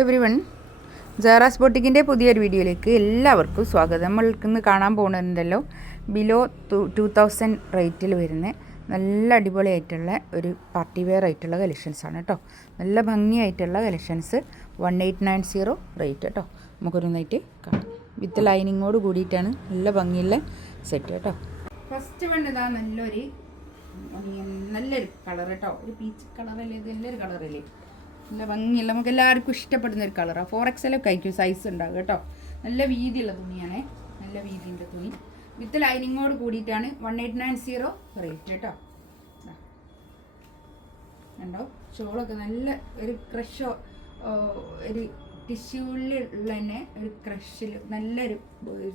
Everyone, ജാറാസ് ബൊട്ടിക്കിൻ്റെ പുതിയൊരു വീഡിയോയിലേക്ക് എല്ലാവർക്കും സ്വാഗതം. നമ്മൾക്കിന്ന് കാണാൻ പോകുന്നുണ്ടല്ലോ ബിലോ 2000 റേറ്റിൽ വരുന്ന നല്ല അടിപൊളിയായിട്ടുള്ള ഒരു പാർട്ടി വെയർ ആയിട്ടുള്ള കളക്ഷൻസാണ് കേട്ടോ. നല്ല ഭംഗിയായിട്ടുള്ള കളക്ഷൻസ് 1890 റേറ്റ് കേട്ടോ. നമുക്കൊരുന്നായിട്ട് കാണാം. വിത്ത് ലൈനിങ്ങോട് കൂടിയിട്ടാണ് നല്ല ഭംഗിയുള്ള സെറ്റ് കേട്ടോ. ഫസ്റ്റ് വേണ്ടതാ നല്ലൊരു കളർ കേട്ടോ. ഒരു പീച്ച് കളറല്ലേ, ഇത് നല്ലൊരു കളറല്ലേ, നല്ല ഭംഗിയുള്ള നമുക്ക് എല്ലാവർക്കും ഇഷ്ടപ്പെടുന്ന ഒരു കളറാണ്. 4XL കഴിക്കും സൈസ് ഉണ്ടാകും കേട്ടോ. നല്ല വീതിയുള്ള തുണിയാണേ, നല്ല വീതിൻ്റെ തുണി വിത്ത് ലൈനിങ്ങോട് കൂടിയിട്ടാണ് 1890 റേറ്റ് കേട്ടോ. കണ്ടോ, ഷോളൊക്കെ നല്ല ഒരു ക്രഷോ ഒരു ടിഷ്യൂവിലുള്ള തന്നെ ഒരു ക്രഷിൽ നല്ലൊരു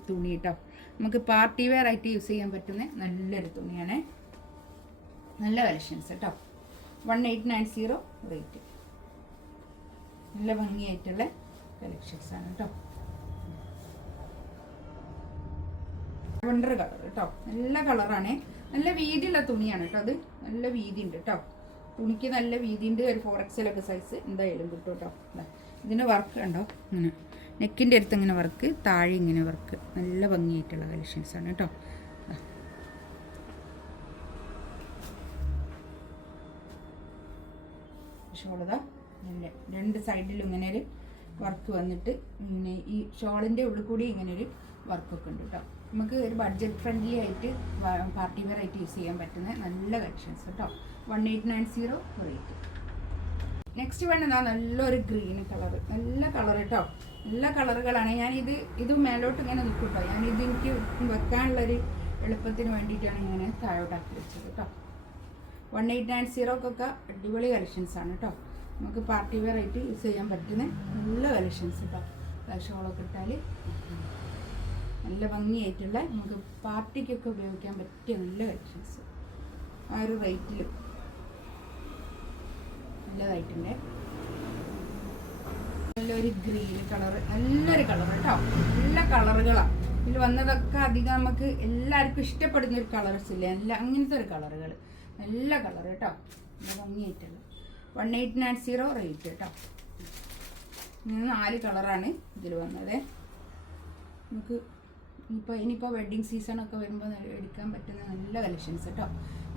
തുണി കേട്ടോ. നമുക്ക് പാർട്ടി വെയർ ആയിട്ട് യൂസ് ചെയ്യാൻ പറ്റുന്ന നല്ലൊരു തുണിയാണേ. നല്ല കളക്ഷൻസ് കേട്ടോ. 1890 റേറ്റ്. നല്ല ഭംഗിയായിട്ടുള്ള കളക്ഷൻസാണ് കേട്ടോ. ലാവണ്ടർ കളർ കേട്ടോ, നല്ല കളറാണ്. നല്ല വീതിയുള്ള തുണിയാണ് കേട്ടോ. അത് നല്ല വീതി ഉണ്ട് കേട്ടോ. തുണിക്ക് നല്ല വീതി ഉണ്ട്. ഒരു 4XL സൈസ് എന്തായാലും കിട്ടും കേട്ടോ. ഇതിൻ്റെ വർക്ക് ഉണ്ടോ, ഇങ്ങനെ നെക്കിൻ്റെ അടുത്ത് ഇങ്ങനെ വർക്ക്, താഴെ ഇങ്ങനെ വർക്ക്, നല്ല ഭംഗിയായിട്ടുള്ള കളക്ഷൻസാണ് കേട്ടോ. ഷോളതാ നല്ല രണ്ട് സൈഡിലും ഇങ്ങനെ ഒരു വർക്ക് വന്നിട്ട് ഇങ്ങനെ ഈ ഷോളിൻ്റെ ഉള്ളിൽ കൂടി ഇങ്ങനെ ഒരു വർക്കൊക്കെ ഉണ്ട് കേട്ടോ. നമുക്ക് ഒരു ബഡ്ജറ്റ് ഫ്രണ്ട്ലി ആയിട്ട് പാർട്ടി വെയർ ആയിട്ട് യൂസ് ചെയ്യാൻ പറ്റുന്ന നല്ല കളക്ഷൻസ് കേട്ടോ. 1890 റേറ്റ്. നെക്സ്റ്റ് വേണ്ടതാ നല്ലൊരു ഗ്രീൻ കളർ, നല്ല കളർ കേട്ടോ. നല്ല കളറുകളാണ്. ഇത് മേലോട്ട് ഇങ്ങനെ നിൽക്കും കേട്ടോ. ഞാനിത് എനിക്ക് വെക്കാനുള്ളൊരു എളുപ്പത്തിന് വേണ്ടിയിട്ടാണ് ഇങ്ങനെ താഴോട്ടാക്കി വെച്ചത് കേട്ടോ. 1890 അടിപൊളി കളക്ഷൻസാണ് കേട്ടോ. നമുക്ക് പാർട്ടി വെയർ ആയിട്ട് യൂസ് ചെയ്യാൻ പറ്റുന്ന നല്ല കളക്ഷൻസ് കേട്ടോ. ഷോളൊക്കെ ഇട്ടാൽ നല്ല ഭംഗിയായിട്ടുള്ള നമുക്ക് പാർട്ടിക്കൊക്കെ ഉപയോഗിക്കാൻ പറ്റിയ നല്ല കളക്ഷൻസ് ആ ഒരു റേറ്റിൽ നല്ലതായിട്ടുണ്ട്. നല്ലൊരു ഗ്രീൻ കളർ, നല്ലൊരു കളർ കേട്ടോ. നല്ല കളറുകളാണ് ഇതിൽ വന്നതൊക്കെ. അധികം നമുക്ക് എല്ലാവർക്കും ഇഷ്ടപ്പെടുന്ന ഒരു കളേഴ്സ് ഇല്ലേ, നല്ല അങ്ങനത്തെ ഒരു കളറുകൾ, നല്ല കളർ കേട്ടോ. നല്ല ഭംഗിയായിട്ടുള്ള 1890 റേറ്റ് കേട്ടോ. 4 കളറാണ് ഇതിൽ വന്നത്. നമുക്ക് ഇനിയിപ്പോൾ വെഡ്ഡിങ് സീസണൊക്കെ വരുമ്പോൾ എടുക്കാൻ പറ്റുന്ന നല്ല കളക്ഷൻസ് കേട്ടോ.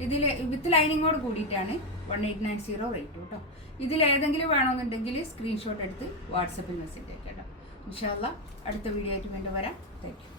ഇതിൽ വിത്ത് ലൈനിങ്ങോട് കൂടിയിട്ടാണ് 1890 റേറ്റ് കേട്ടോ. ഇതിലേതെങ്കിലും വേണമെന്നുണ്ടെങ്കിൽ സ്ക്രീൻഷോട്ട് എടുത്ത് വാട്സപ്പിൽ മെസ്സേജ് അയക്കാം കേട്ടോ. ഇൻഷാ അല്ലാഹ് അടുത്ത വീഡിയോ ആയിട്ട് വീണ്ടും വരാം. Thank you.